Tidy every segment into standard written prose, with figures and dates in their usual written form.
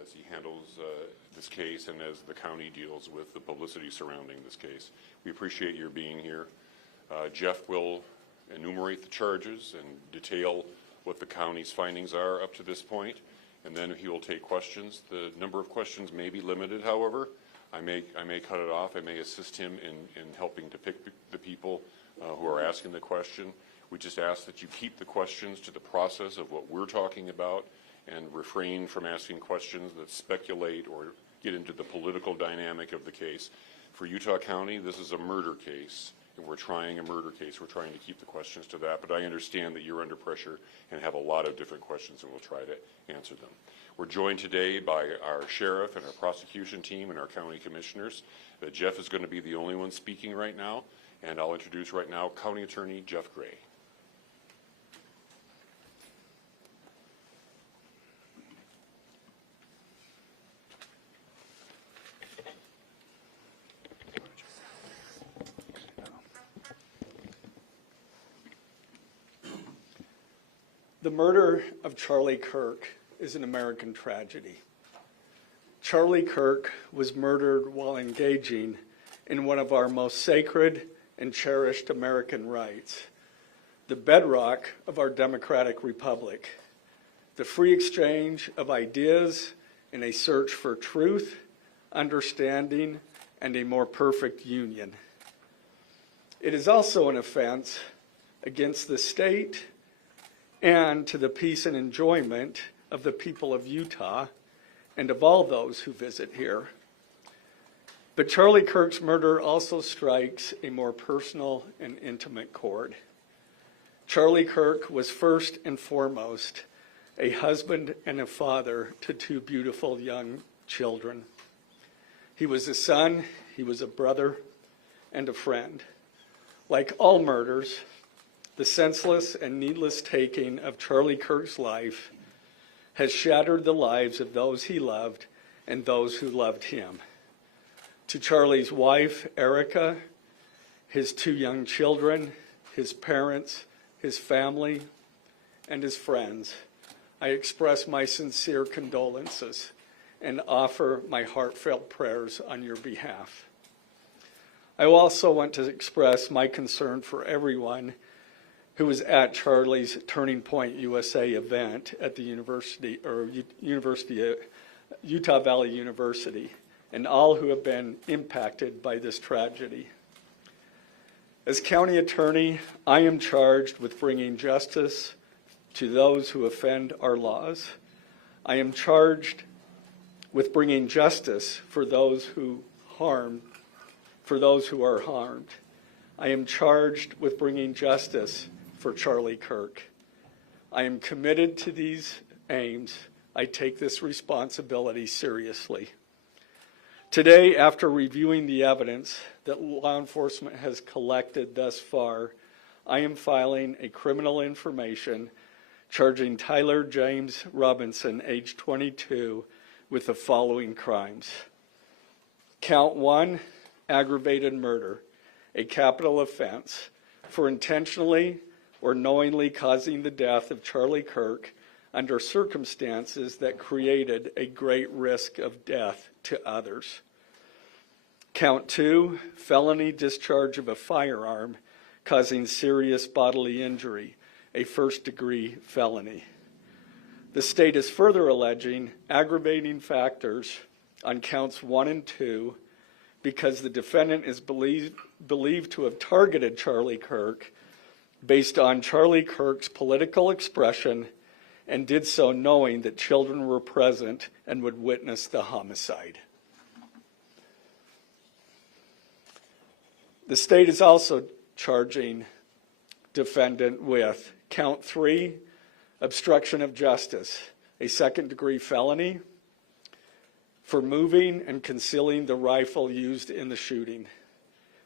as he handles this case and as the county deals with the publicity surrounding this case. We appreciate your being here. Jeff will enumerate the charges and detail what the county's findings are up to this point, and then he will take questions. The number of questions may be limited, however. I may cut it off. I may assist him in helping to pick the people who are asking the question. We just ask that you keep the questions to the process of what we're talking about and refrain from asking questions that speculate or get into the political dynamic of the case. For Utah County, this is a murder case, and we're trying a murder case. We're trying to keep the questions to that, but I understand that you're under pressure and have a lot of different questions, and we'll try to answer them. We're joined today by our sheriff and our prosecution team and our county commissioners. Jeff is going to be the only one speaking right now, and I'll introduce right now County Attorney Jeff Gray. The murder of Charlie Kirk is an American tragedy. Charlie Kirk was murdered while engaging in one of our most sacred and cherished American rights, the bedrock of our democratic republic, the free exchange of ideas in a search for truth, understanding, and a more perfect union. It is also an offense against the state and to the peace and enjoyment of the people of Utah and of all those who visit here. But Charlie Kirk's murder also strikes a more personal and intimate chord. Charlie Kirk was first and foremost a husband and a father to two beautiful young children. He was a son, he was a brother, and a friend. Like all murders, the senseless and needless taking of Charlie Kirk's life has shattered the lives of those he loved and those who loved him. To Charlie's wife, Erica, his two young children, his parents, his family, and his friends, I express my sincere condolences and offer my heartfelt prayers on your behalf. I also want to express my concern for everyone who was at Charlie's Turning Point USA event at the Utah Valley University, and all who have been impacted by this tragedy. As county attorney, I am charged with bringing justice to those who offend our laws. I am charged with bringing justice for those who are harmed. I am charged with bringing justice for Charlie Kirk. I am committed to these aims. I take this responsibility seriously. Today, after reviewing the evidence that law enforcement has collected thus far, I am filing a criminal information charging Tyler James Robinson, age 22, with the following crimes. Count 1, aggravated murder, a capital offense, for intentionally or knowingly causing the death of Charlie Kirk under circumstances that created a great risk of death to others. Count 2, felony discharge of a firearm causing serious bodily injury, a first-degree felony. The state is further alleging aggravating factors on counts 1 and 2 because the defendant is believed to have targeted Charlie Kirk based on Charlie Kirk's political expression and did so knowing that children were present and would witness the homicide. The state is also charging defendant with count 3, obstruction of justice, a second-degree felony for moving and concealing the rifle used in the shooting.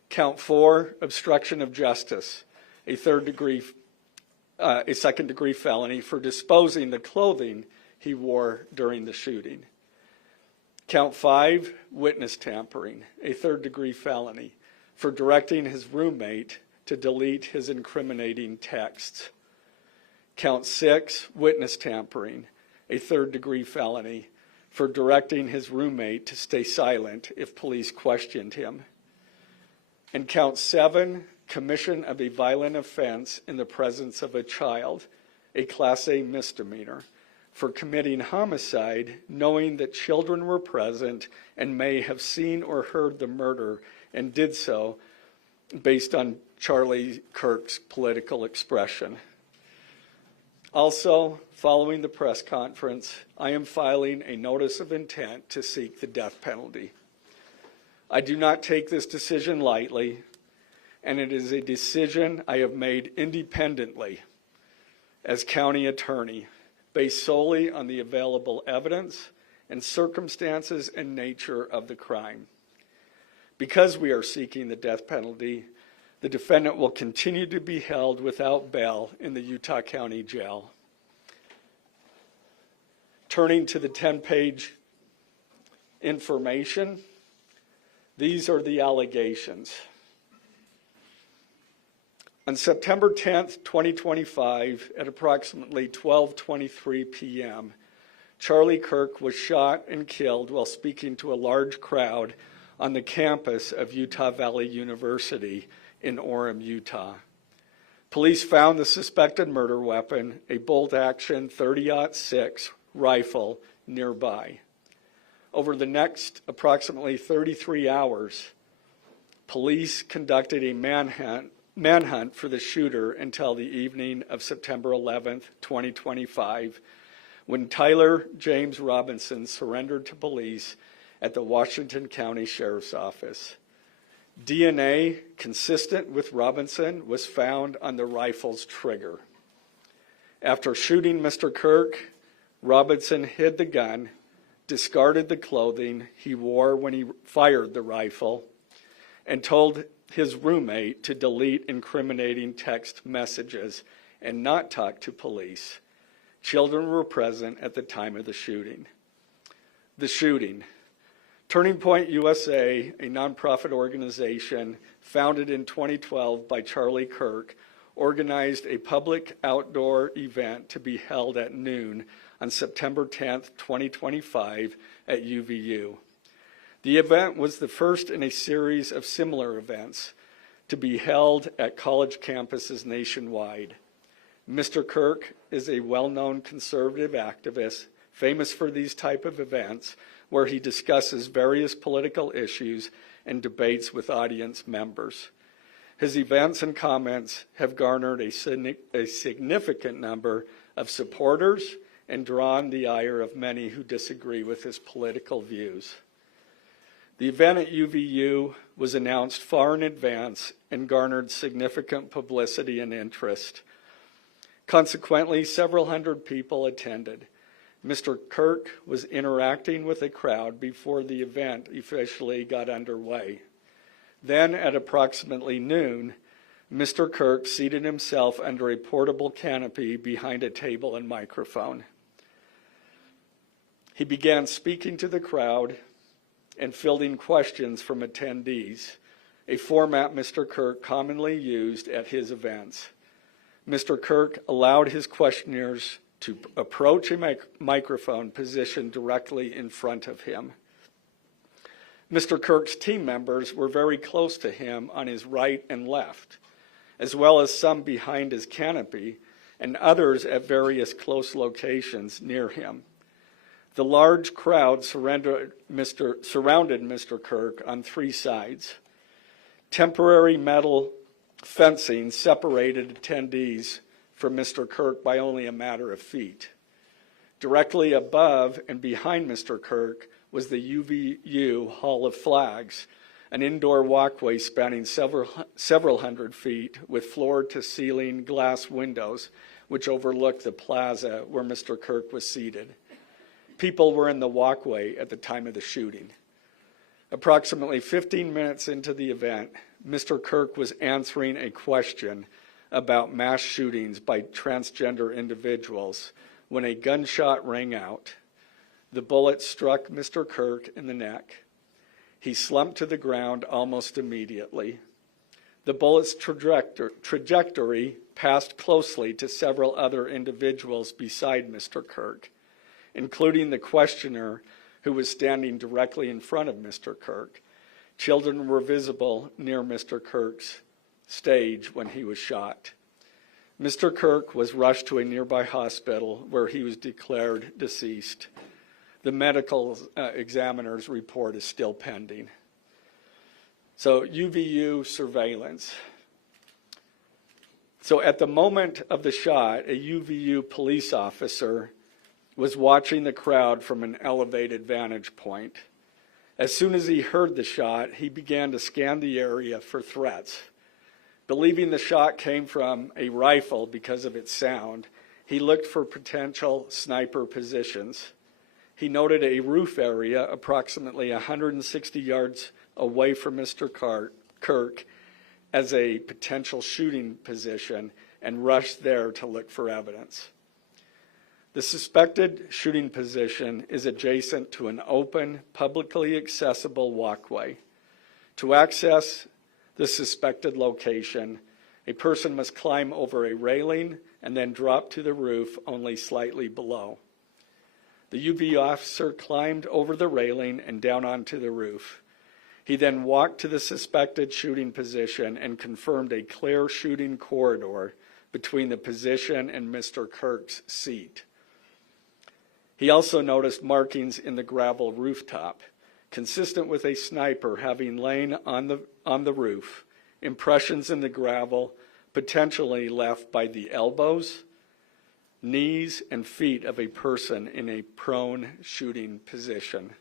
Count 4, obstruction of justice, a second-degree felony for disposing the clothing he wore during the shooting. Count 5, witness tampering, a third-degree felony for directing his roommate to delete his incriminating texts. Count 6, witness tampering, a third-degree felony for directing his roommate to stay silent if police questioned him. And count 7, commission of a violent offense in the presence of a child, a Class A misdemeanor, for committing homicide knowing that children were present and may have seen or heard the murder and did so based on Charlie Kirk's political expression. Also, following the press conference, I am filing a notice of intent to seek the death penalty. I do not take this decision lightly, and it is a decision I have made independently as county attorney, based solely on the available evidence and circumstances and nature of the crime. Because we are seeking the death penalty, the defendant will continue to be held without bail in the Utah County Jail. Turning to the 10-page information, these are the allegations. On September 10th, 2025, at approximately 12:23 p.m., Charlie Kirk was shot and killed while speaking to a large crowd on the campus of Utah Valley University in Orem, Utah. Police found the suspected murder weapon, a bolt-action .30-06 rifle, nearby. Over the next approximately 33 hours, police conducted a manhunt for the shooter until the evening of September 11th, 2025, when Tyler James Robinson surrendered to police at the Washington County Sheriff's Office. DNA consistent with Robinson was found on the rifle's trigger. After shooting Mr. Kirk, Robinson hid the gun, discarded the clothing he wore when he fired the rifle, and told his roommate to delete incriminating text messages and not talk to police. Children were present at the time of the shooting. The shooting. Turning Point USA, a nonprofit organization founded in 2012 by Charlie Kirk, organized a public outdoor event to be held at noon on September 10th, 2025 at UVU. The event was the first in a series of similar events to be held at college campuses nationwide. Mr. Kirk is a well-known conservative activist, famous for these type of events, where he discusses various political issues and debates with audience members. His events and comments have garnered a significant number of supporters and drawn the ire of many who disagree with his political views. The event at UVU was announced far in advance and garnered significant publicity and interest. Consequently, several hundred people attended. Mr. Kirk was interacting with a crowd before the event officially got underway. Then, at approximately noon, Mr. Kirk seated himself under a portable canopy behind a table and microphone. He began speaking to the crowd and fielding questions from attendees, a format Mr. Kirk commonly used at his events. Mr. Kirk allowed his questioners to approach a microphone positioned directly in front of him. Mr. Kirk's team members were very close to him on his right and left, as well as some behind his canopy and others at various close locations near him. The large crowd surrounded Mr. Kirk on three sides. Temporary metal fencing separated attendees from Mr. Kirk by only a matter of feet. Directly above and behind Mr. Kirk was the UVU Hall of Flags, an indoor walkway spanning several hundred feet with floor-to-ceiling glass windows which overlooked the plaza where Mr. Kirk was seated. People were in the walkway at the time of the shooting. Approximately 15 minutes into the event, Mr. Kirk was answering a question about mass shootings by transgender individuals when a gunshot rang out. The bullet struck Mr. Kirk in the neck. He slumped to the ground almost immediately. The bullet's trajectory passed closely to several other individuals beside Mr. Kirk, including the questioner who was standing directly in front of Mr. Kirk. Children were visible near Mr. Kirk's stage when he was shot. Mr. Kirk was rushed to a nearby hospital where he was declared deceased. The medical examiner's report is still pending. So UVU surveillance. So at the moment of the shot, a UVU police officer was watching the crowd from an elevated vantage point. As soon as he heard the shot, he began to scan the area for threats. Believing the shot came from a rifle because of its sound, he looked for potential sniper positions. He noted a roof area approximately 160 yards away from Mr. Kirk as a potential shooting position and rushed there to look for evidence. The suspected shooting position is adjacent to an open, publicly accessible walkway. To access the suspected location, a person must climb over a railing and then drop to the roof only slightly below. The UV officer climbed over the railing and down onto the roof. He then walked to the suspected shooting position and confirmed a clear shooting corridor between the position and Mr. Kirk's seat. He also noticed markings in the gravel rooftop, consistent with a sniper having lain on the roof, impressions in the gravel potentially left by the elbows, knees, and feet of a person in a prone shooting position.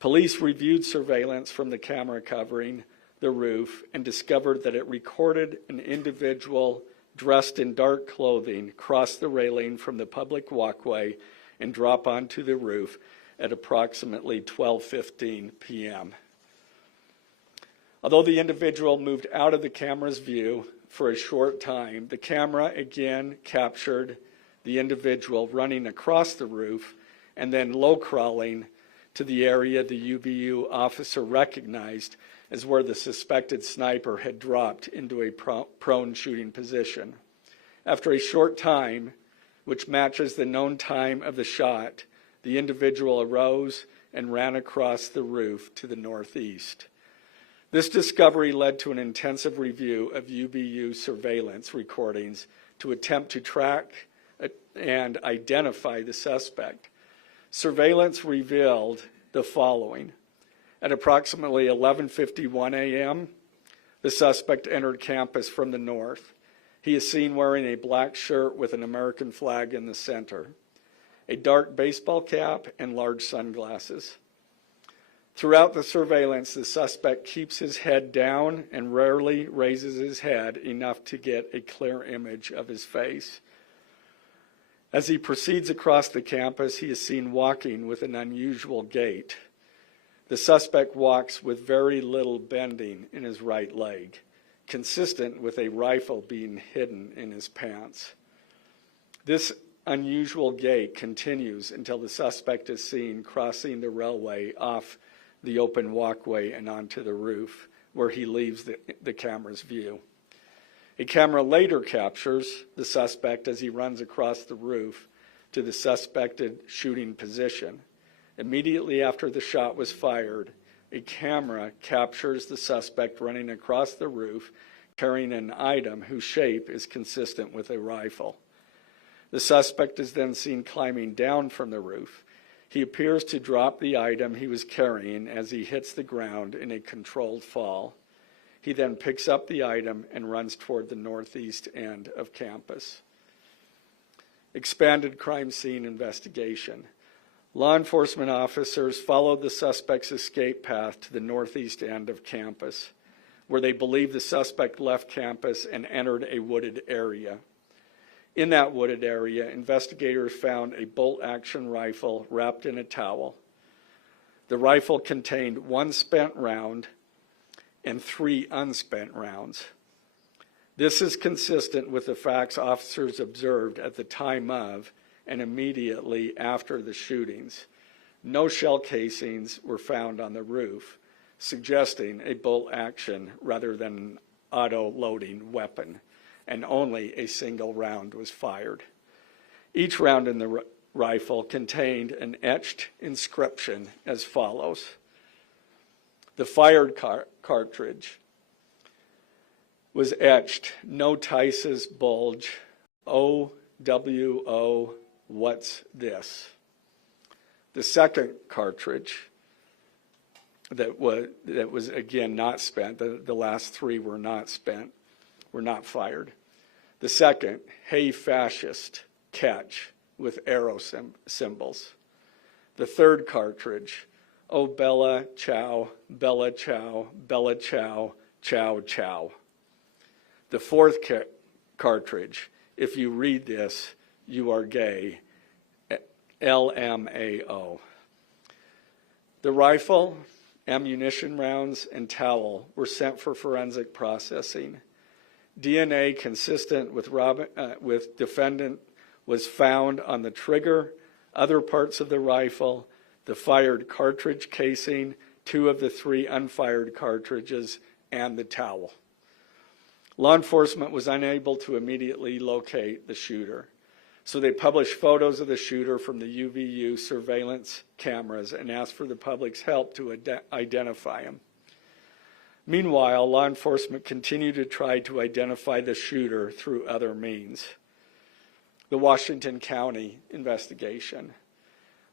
Police reviewed surveillance from the camera covering the roof and discovered that it recorded an individual dressed in dark clothing cross the railing from the public walkway and drop onto the roof at approximately 12:15 p.m. Although the individual moved out of the camera's view for a short time, the camera again captured the individual running across the roof and then low crawling to the area the UVU officer recognized as where the suspected sniper had dropped into a prone shooting position. After a short time, which matches the known time of the shot, the individual arose and ran across the roof to the northeast. This discovery led to an intensive review of UVU surveillance recordings to attempt to track and identify the suspect. Surveillance revealed the following. At approximately 11:51 a.m., the suspect entered campus from the north. He is seen wearing a black shirt with an American flag in the center, a dark baseball cap, and large sunglasses. Throughout the surveillance, the suspect keeps his head down and rarely raises his head enough to get a clear image of his face. As he proceeds across the campus, he is seen walking with an unusual gait. The suspect walks with very little bending in his right leg, consistent with a rifle being hidden in his pants. This unusual gait continues until the suspect is seen crossing the railway off the open walkway and onto the roof, where he leaves the camera's view. A camera later captures the suspect as he runs across the roof to the suspected shooting position. Immediately after the shot was fired, a camera captures the suspect running across the roof carrying an item whose shape is consistent with a rifle. The suspect is then seen climbing down from the roof. He appears to drop the item he was carrying as he hits the ground in a controlled fall. He then picks up the item and runs toward the northeast end of campus. Expanded crime scene investigation. Law enforcement officers followed the suspect's escape path to the northeast end of campus, where they believe the suspect left campus and entered a wooded area. In that wooded area, investigators found a bolt-action rifle wrapped in a towel. The rifle contained 1 spent round and 3 unspent rounds. This is consistent with the facts officers observed at the time of and immediately after the shootings. No shell casings were found on the roof, suggesting a bolt action rather than an auto-loading weapon, and only a single round was fired. Each round in the rifle contained an etched inscription as follows. The fired cartridge was etched, "No Tice's bulge, OWO, what's this?" The second cartridge that was again not spent, the last three were not spent, were not fired. The second, "Hey fascist, catch," with arrow symbols. The third cartridge, "Oh Bella Ciao, Bella Ciao, Bella Ciao, Ciao Ciao." The fourth cartridge, "If you read this, you are gay," LMAO. The rifle, ammunition rounds, and towel were sent for forensic processing. DNA consistent with defendant was found on the trigger, other parts of the rifle, the fired cartridge casing, 2 of the 3 unfired cartridges, and the towel. Law enforcement was unable to immediately locate the shooter, so they published photos of the shooter from the UVU surveillance cameras and asked for the public's help to identify him. Meanwhile, law enforcement continued to try to identify the shooter through other means. The Washington County investigation.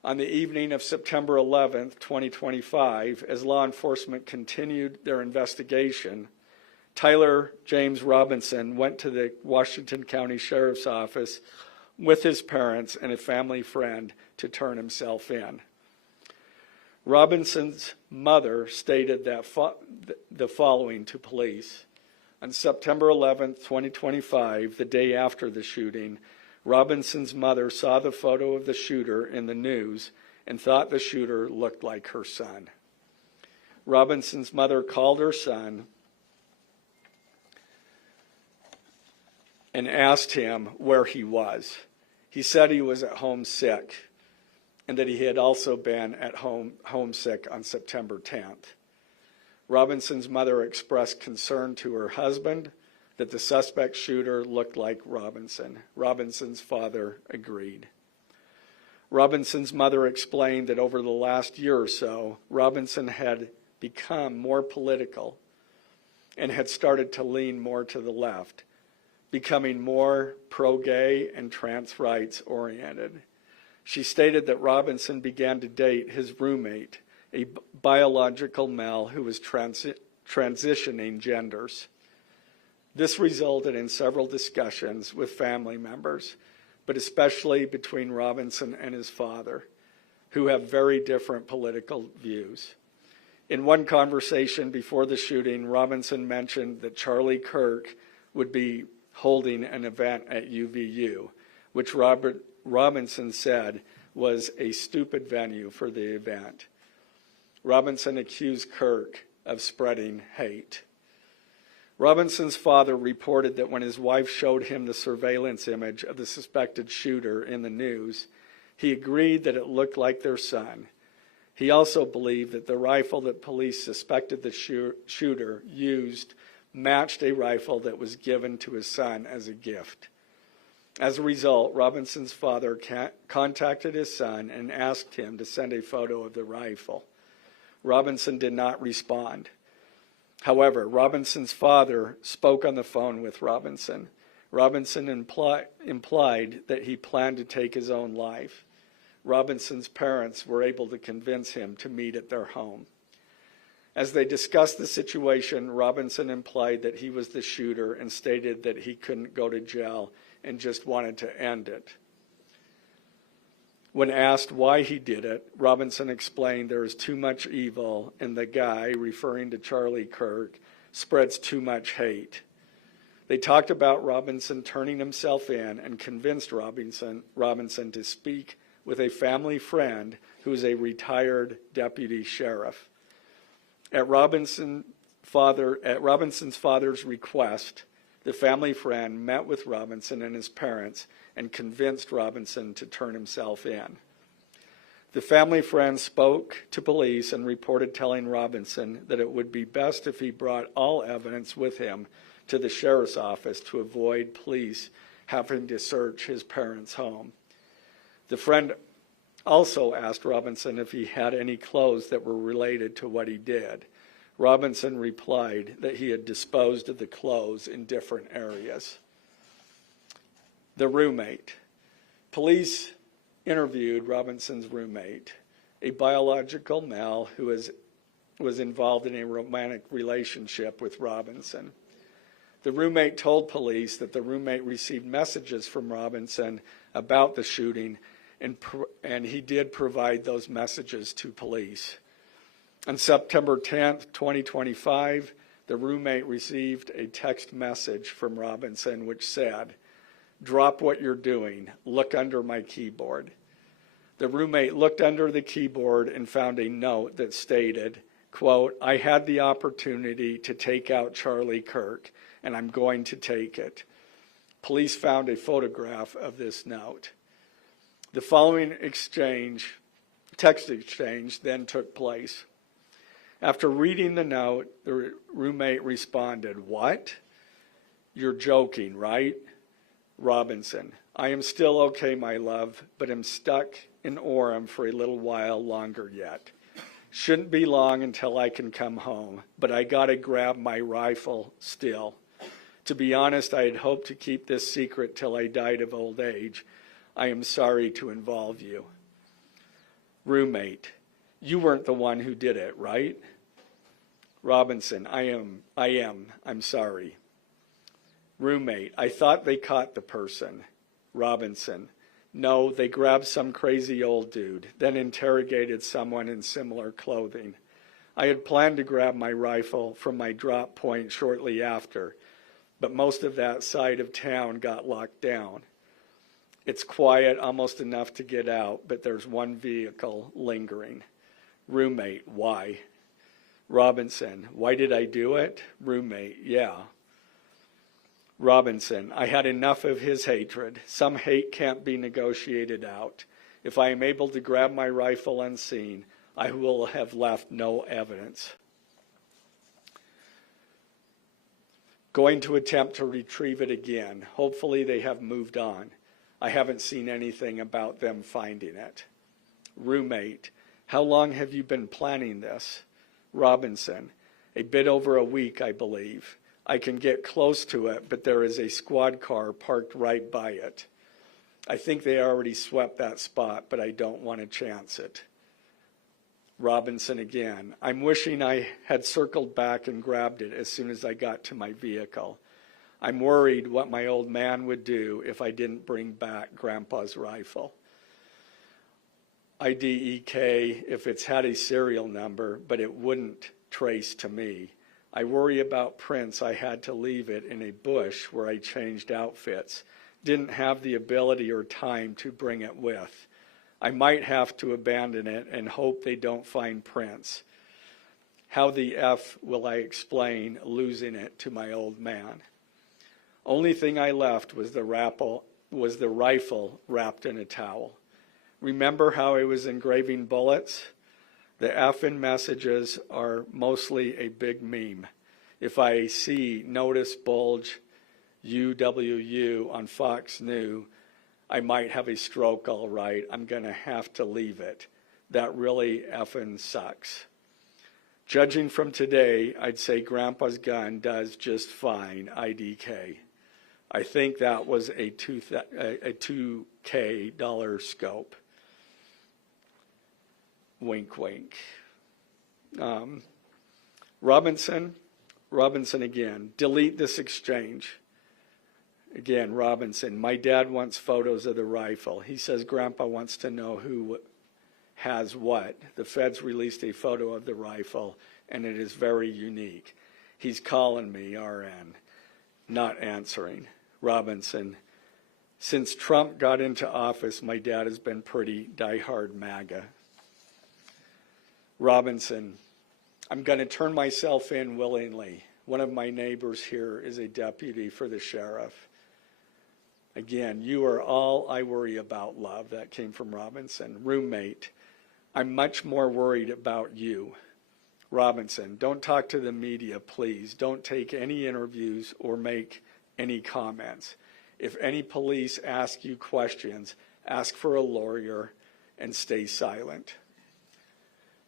On the evening of September 11th, 2025, as law enforcement continued their investigation, Tyler James Robinson went to the Washington County Sheriff's Office with his parents and a family friend to turn himself in. Robinson's mother stated that the following to police. On September 11th, 2025, the day after the shooting, Robinson's mother saw the photo of the shooter in the news and thought the shooter looked like her son. Robinson's mother called her son and asked him where he was. He said he was at home sick and that he had also been at home homesick on September 10th. Robinson's mother expressed concern to her husband that the suspect shooter looked like Robinson. Robinson's father agreed. Robinson's mother explained that over the last year or so, Robinson had become more political and had started to lean more to the left, becoming more pro-gay and trans rights oriented. She stated that Robinson began to date his roommate, a biological male who was transitioning genders. This resulted in several discussions with family members, but especially between Robinson and his father, who have very different political views. In one conversation before the shooting, Robinson mentioned that Charlie Kirk would be holding an event at UVU, which Robinson said was a stupid venue for the event. Robinson accused Kirk of spreading hate. Robinson's father reported that when his wife showed him the surveillance image of the suspected shooter in the news, he agreed that it looked like their son. He also believed that the rifle that police suspected the shooter used matched a rifle that was given to his son as a gift. As a result, Robinson's father contacted his son and asked him to send a photo of the rifle. Robinson did not respond. However, Robinson's father spoke on the phone with Robinson. Robinson implied that he planned to take his own life. Robinson's parents were able to convince him to meet at their home. As they discussed the situation, Robinson implied that he was the shooter and stated that he couldn't go to jail and just wanted to end it. When asked why he did it, Robinson explained there is too much evil and the guy, referring to Charlie Kirk, spreads too much hate. They talked about Robinson turning himself in and convinced Robinson to speak with a family friend who is a retired deputy sheriff. At Robinson's father's request, the family friend met with Robinson and his parents and convinced Robinson to turn himself in. The family friend spoke to police and reported telling Robinson that it would be best if he brought all evidence with him to the sheriff's office to avoid police having to search his parents' home. The friend also asked Robinson if he had any clothes that were related to what he did. Robinson replied that he had disposed of the clothes in different areas. The roommate. Police interviewed Robinson's roommate, a biological male who was involved in a romantic relationship with Robinson. The roommate told police that the roommate received messages from Robinson about the shooting, and he did provide those messages to police. On September 10th, 2025, the roommate received a text message from Robinson which said, "Drop what you're doing. Look under my keyboard." The roommate looked under the keyboard and found a note that stated, quote, "I had the opportunity to take out Charlie Kirk, and I'm going to take it." Police found a photograph of this note. The following text exchange, then took place. After reading the note, the roommate responded, "What? You're joking, right?" Robinson, "I am still okay, my love, but am stuck in Orem for a little while longer yet. Shouldn't be long until I can come home, but I gotta grab my rifle still. To be honest, I had hoped to keep this secret till I died of old age. I am sorry to involve you." Roommate, "You weren't the one who did it, right?" Robinson, I am. I'm sorry." Roommate, "I thought they caught the person." Robinson, "No, they grabbed some crazy old dude, then interrogated someone in similar clothing. I had planned to grab my rifle from my drop point shortly after, but most of that side of town got locked down. It's quiet, almost enough to get out, but there's one vehicle lingering." Roommate, "Why?" Robinson, "Why did I do it?" Roommate, "Yeah." Robinson, "I had enough of his hatred. Some hate can't be negotiated out. If I am able to grab my rifle unseen, I will have left no evidence. Going to attempt to retrieve it again. Hopefully they have moved on. I haven't seen anything about them finding it." Roommate, "How long have you been planning this?" Robinson, "A bit over a week, I believe. I can get close to it, but there is a squad car parked right by it. I think they already swept that spot, but I don't want to chance it." Robinson again, "I'm wishing I had circled back and grabbed it as soon as I got to my vehicle. I'm worried what my old man would do if I didn't bring back Grandpa's rifle. IDEK if it's had a serial number, but it wouldn't trace to me. I worry about prints. I had to leave it in a bush where I changed outfits. Didn't have the ability or time to bring it with. I might have to abandon it and hope they don't find prints. How the F will I explain losing it to my old man? Only thing I left was the rifle wrapped in a towel. Remember how I was engraving bullets? The F in messages are mostly a big meme. If I see notice bulge UWU on Fox News, I might have a stroke all right. I'm going to have to leave it. That really effing sucks. Judging from today, I'd say Grandpa's gun does just fine, IDK. I think that was a $2K scope. Wink, wink. Robinson again, delete this exchange. Again, Robinson, my dad wants photos of the rifle. He says Grandpa wants to know who has what. The feds released a photo of the rifle, and it is very unique. He's calling me, RN, not answering. Robinson, since Trump got into office, my dad has been pretty diehard MAGA. Robinson, I'm going to turn myself in willingly. One of my neighbors here is a deputy for the sheriff. Again, you are all I worry about, love. That came from Robinson. Roommate, I'm much more worried about you. Robinson, don't talk to the media, please. Don't take any interviews or make any comments. If any police ask you questions, ask for a lawyer, and stay silent.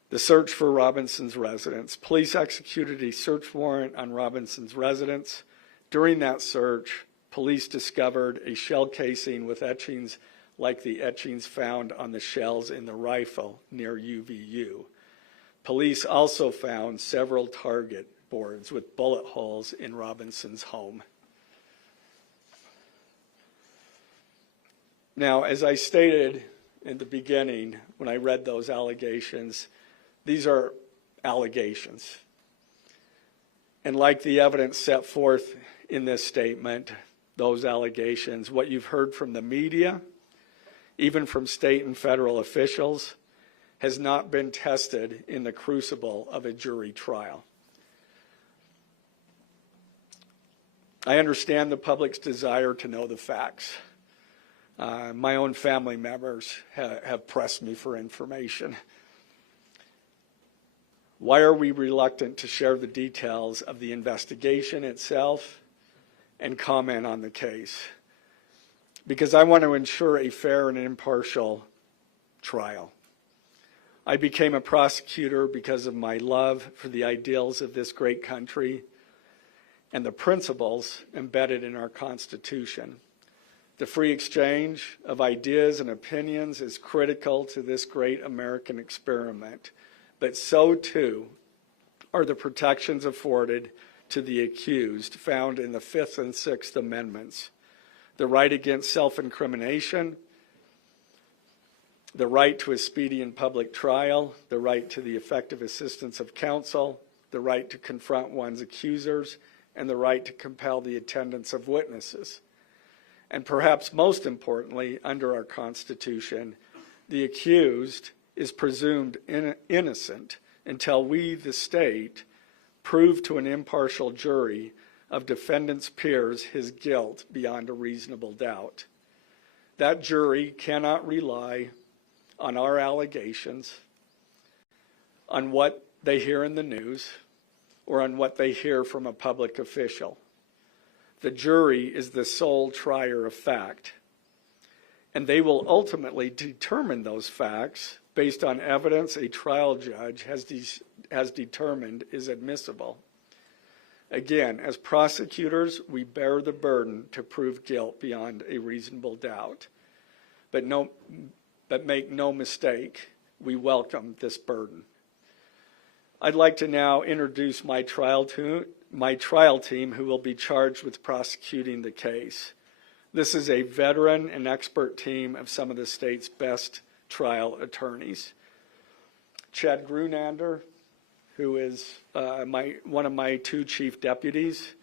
The search for Robinson's residence. Police executed a search warrant on Robinson's residence. During that search, police discovered a shell casing with etchings like the etchings found on the shells in the rifle near UVU. Police also found several target boards with bullet holes in Robinson's home. Now, as I stated in the beginning, when I read those allegations, these are allegations. And like the evidence set forth in this statement, those allegations, what you've heard from the media, even from state and federal officials, has not been tested in the crucible of a jury trial. I understand the public's desire to know the facts. My own family members have pressed me for information. Why are we reluctant to share the details of the investigation itself and comment on the case? Because I want to ensure a fair and impartial trial. I became a prosecutor because of my love for the ideals of this great country and the principles embedded in our Constitution. The free exchange of ideas and opinions is critical to this great American experiment, but so too are the protections afforded to the accused found in the Fifth and Sixth Amendments. The right against self-incrimination, the right to a speedy and public trial, the right to the effective assistance of counsel, the right to confront one's accusers, and the right to compel the attendance of witnesses. And perhaps most importantly, under our Constitution, the accused is presumed innocent until we, the state, prove to an impartial jury of defendant's peers his guilt beyond a reasonable doubt. That jury cannot rely on our allegations, on what they hear in the news, or on what they hear from a public official. The jury is the sole trier of fact, and they will ultimately determine those facts based on evidence a trial judge has determined is admissible. Again, as prosecutors, we bear the burden to prove guilt beyond a reasonable doubt. But make no mistake, we welcome this burden. I'd like to now introduce my trial team who will be charged with prosecuting the case. This is a veteran and expert team of some of the state's best trial attorneys. Chad Grunander, who is one of my two chief deputies,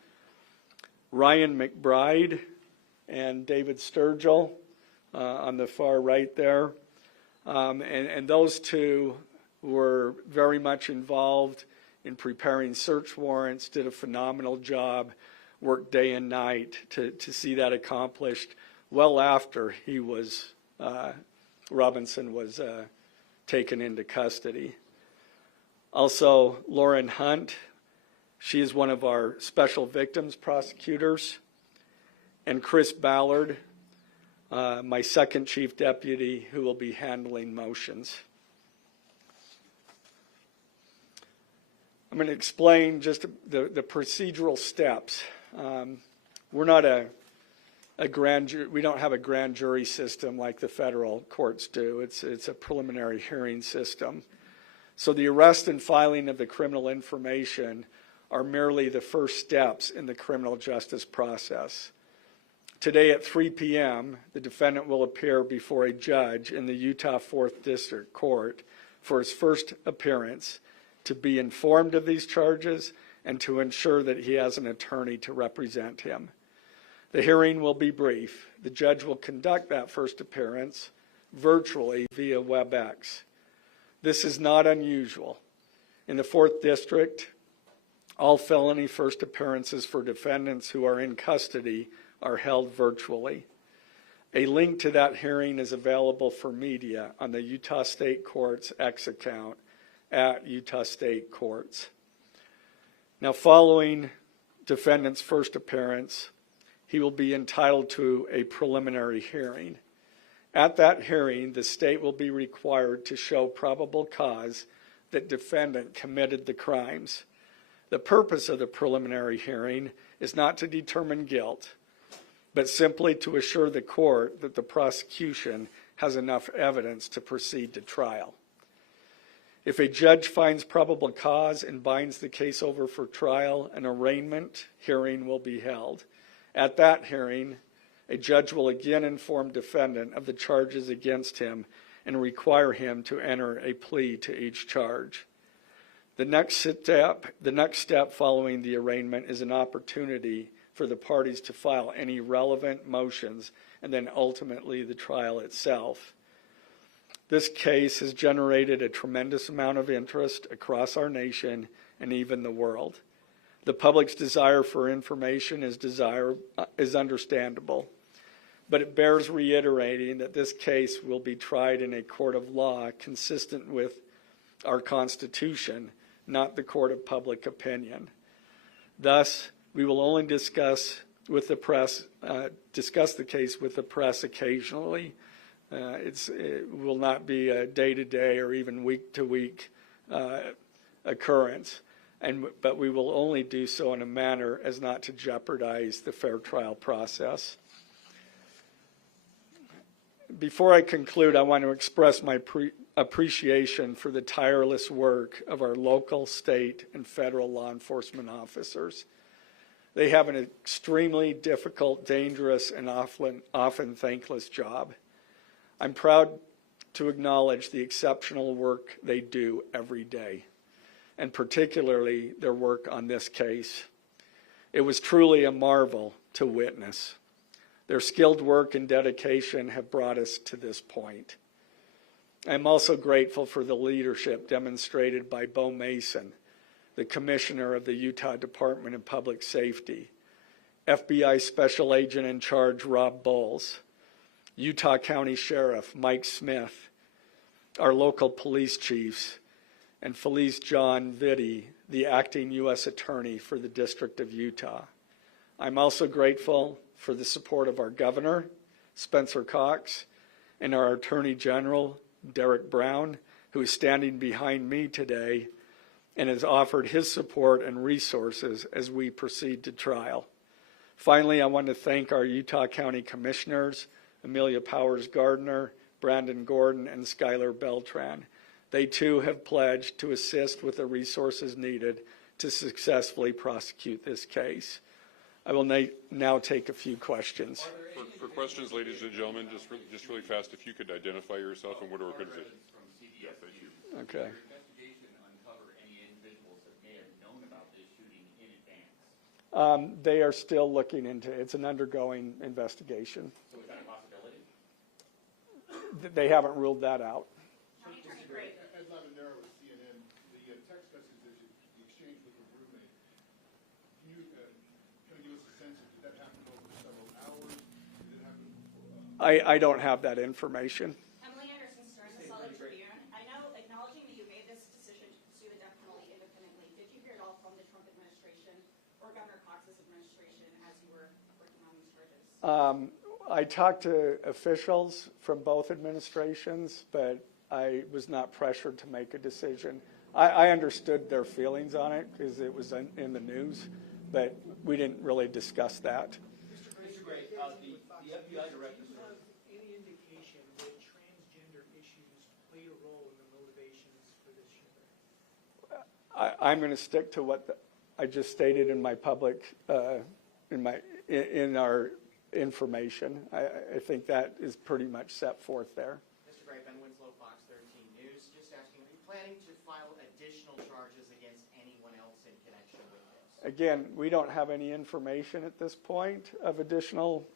Ryan McBride and David Sturgill on the far right there. And those two were very much involved in preparing search warrants, did a phenomenal job, worked day and night to see that accomplished well after Robinson was taken into custody. Also, Lauren Hunt, she is one of our special victims prosecutors, and Chris Ballard, my second chief deputy, who will be handling motions. I'm going to explain just the procedural steps. We're not a grand jury. We don't have a grand jury system like the federal courts do. It's a preliminary hearing system. So the arrest and filing of the criminal information are merely the first steps in the criminal justice process. Today at 3 p.m., the defendant will appear before a judge in the Utah 4th District Court for his first appearance to be informed of these charges and to ensure that he has an attorney to represent him. The hearing will be brief. The judge will conduct that first appearance virtually via WebEx. This is not unusual. In the 4th District, all felony first appearances for defendants who are in custody are held virtually. A link to that hearing is available for media on the Utah State Court's X account at Utah State Courts. Now, following defendant's first appearance, he will be entitled to a preliminary hearing. At that hearing, the state will be required to show probable cause that defendant committed the crimes. The purpose of the preliminary hearing is not to determine guilt, but simply to assure the court that the prosecution has enough evidence to proceed to trial. If a judge finds probable cause and binds the case over for trial, an arraignment hearing will be held. At that hearing, a judge will again inform defendant of the charges against him and require him to enter a plea to each charge. The next step following the arraignment is an opportunity for the parties to file any relevant motions and then ultimately the trial itself. This case has generated a tremendous amount of interest across our nation and even the world. The public's desire for information is understandable, but it bears reiterating that this case will be tried in a court of law consistent with our Constitution, not the court of public opinion. Thus, we will only discuss the case with the press occasionally. It will not be a day-to-day or even week-to-week occurrence, but we will only do so in a manner as not to jeopardize the fair trial process. Before I conclude, I want to express my appreciation for the tireless work of our local, state, and federal law enforcement officers. They have an extremely difficult, dangerous, and often thankless job. I'm proud to acknowledge the exceptional work they do every day, and particularly their work on this case. It was truly a marvel to witness. Their skilled work and dedication have brought us to this point. I'm also grateful for the leadership demonstrated by Bo Mason, the Commissioner of the Utah Department of Public Safety, FBI Special Agent in Charge Rob Bowles, Utah County Sheriff Mike Smith, our local police chiefs, and Felice John Vitti, the acting U.S. Attorney for the District of Utah. I'm also grateful for the support of our Governor, Spencer Cox, and our Attorney General, Derek Brown, who is standing behind me today and has offered his support and resources as we proceed to trial. Finally, I want to thank our Utah County Commissioners, Amelia Powers Gardner, Brandon Gordon, and Skylar Beltran. They too have pledged to assist with the resources needed to successfully prosecute this case. I will now take a few questions. For questions, ladies and gentlemen, just really fast, if you could identify yourself and what organization. Yes, thank you. Okay. Did your investigation uncover any individuals that may have known about this shooting in advance? They are still looking into it. It's an undergoing investigation. So is that a possibility? They haven't ruled that out. Ed Lavanero with CNN, the text messages you exchanged with your roommate, can you kind of give us a sense of, did that happen over several hours? Did it happen before? I don't have that information. Emily Anderson Stern, the Salt Lake Tribune. I know, acknowledging that you made this decision to pursue the death penalty independently, did you hear it all from the Trump administration or Governor Cox's administration as you were working on these charges? I talked to officials from both administrations, but I was not pressured to make a decision. I understood their feelings on it because it was in the news, but we didn't really discuss that. Mr. Gray, the FBI director. Any indication that transgender issues played a role in the motivations for this shooting? I'm going to stick to what I just stated in my public, in our information. I think that is pretty much set forth there. Mr. Gray, Ben Winslow, Fox 13 News. Just asking, are you planning to file additional charges against anyone else in connection with this? Again, we don't have any information at this point of additional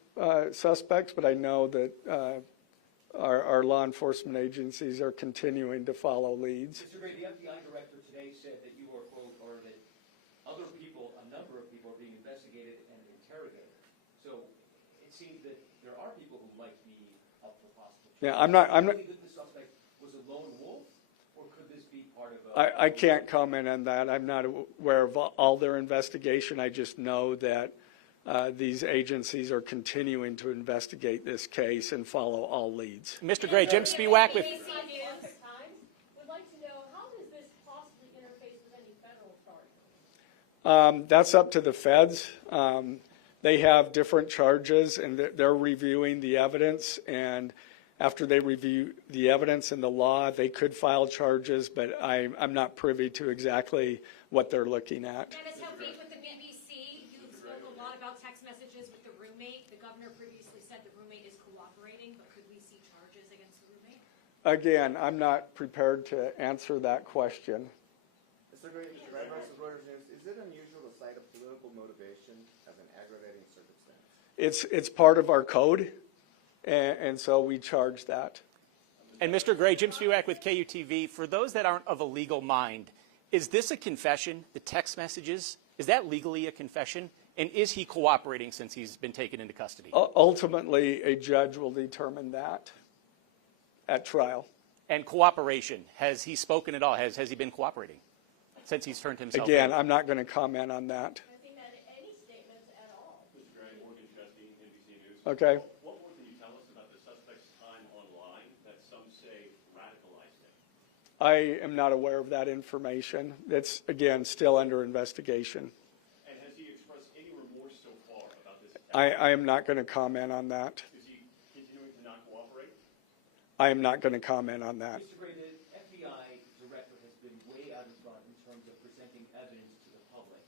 suspects, but I know that our law enforcement agencies are continuing to follow leads. Mr. Gray, the FBI director today said that you are, quote, or that other people, a number of people are being investigated and interrogated. So it seems that there are people who might be up for possible charges. Yeah, I'm not. Do you think that the suspect was a lone wolf, or could this be part of a... I can't comment on that. I'm not aware of all their investigation. I just know that these agencies are continuing to investigate this case and follow all leads. Mr. Gray, Jim Spiewak with... Would like to know, how does this possibly interface with any federal charges? That's up to the feds. They have different charges, and they're reviewing the evidence. And after they review the evidence and the law, they could file charges, but I'm not privy to exactly what they're looking at. Dennis Hopeek with the BBC. You spoke a lot about text messages with the roommate. The governor previously said the roommate is cooperating, but could we see charges against the roommate? Again, I'm not prepared to answer that question. Mr. Gray, Reuters News, is it unusual to cite a political motivation as an aggravating circumstance? It's part of our code, and so we charge that. And Mr. Gray, Jim Spiewak with KUTV. For those that aren't of a legal mind, is this a confession, the text messages? Is that legally a confession? And is he cooperating since he's been taken into custody? Ultimately, a judge will determine that at trial. And cooperation, has he spoken at all? Has he been cooperating since he's turned himself in? Again, I'm not going to comment on that. I think that any statements at all. Mr. Gray, Morgan Chesky, NBC News. Okay. What more can you tell us about the suspect's time online that some say radicalized him? I am not aware of that information. It's, again, still under investigation. And has he expressed any remorse so far about this attack? I am not going to comment on that. Is he continuing to not cooperate? I am not going to comment on that. Mr. Gray, the FBI director has been way out in front in terms of presenting evidence to the public.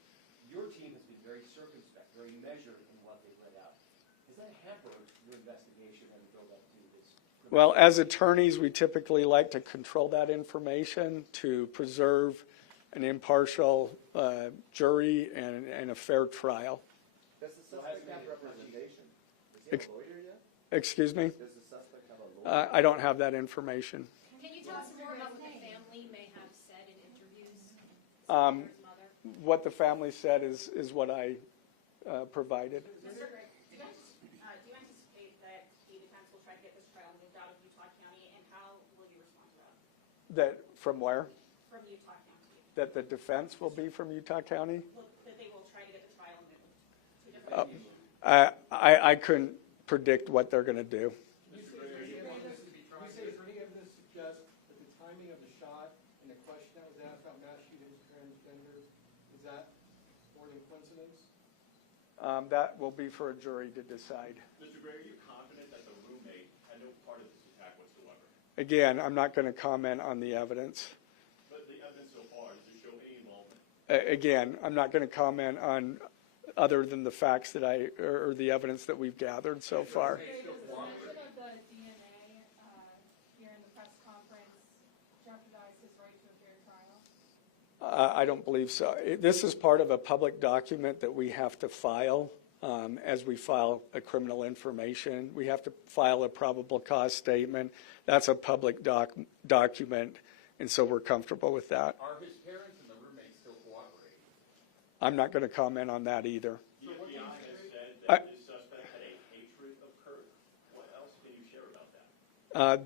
Your team has been very circumspect, very measured in what they've let out. Has that hampered your investigation and build up to this? Well, as attorneys, we typically like to control that information to preserve an impartial jury and a fair trial. Does the suspect have representation? Does he have a lawyer yet? Excuse me? Does the suspect have a lawyer? I don't have that information. Can you tell us more about what the family may have said in interviews? Um, His mother? What the family said is what I provided. Mr. Gray, do you anticipate that the defense will try to get this trial moved out of Utah County, and how will you respond to that? That from where? From Utah County? That the defense will be from Utah County? That they will try to get the trial moved to a different location? I couldn't predict what they're going to do. Is there any evidence to suggest that the timing of the shot and the question that was asked about mass shootings of transgenders, is that more than coincidence? That will be for a jury to decide. Mr. Gray, are you confident that the roommate had no part of this attack whatsoever? Again, I'm not going to comment on the evidence. But the evidence so far, does it show any involvement? Again, I'm not going to comment on other than the facts that or the evidence that we've gathered so far. Does the mention of the DNA here in the press conference jeopardize his right to a fair trial? I don't believe so. This is part of a public document that we have to file as we file a criminal information. We have to file a probable cause statement. That's a public document, and so we're comfortable with that. Are his parents and the roommate still cooperating? I'm not going to comment on that either. The FBI has said that this suspect had a hatred of Kirk. What else can you share about that?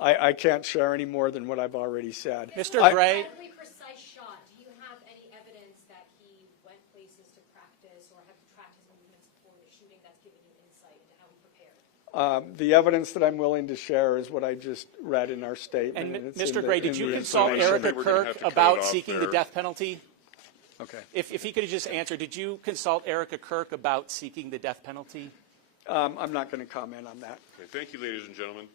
I can't share any more than what I've already said. Mr. Gray. Incredibly precise shot. Do you have any evidence that he went places to practice or have tracked his movements before the shooting that's given you insight into how he prepared? The evidence that I'm willing to share is what I just read in our statement. And it's Mr. in Gray, the- did in you the consult information. Erica We're gonna have Kirk to cut about it off seeking the there. death penalty? Okay. If he could just answer, did you consult Erica Kirk about seeking the death penalty? I'm not going to comment on that. Okay, thank you, ladies and gentlemen.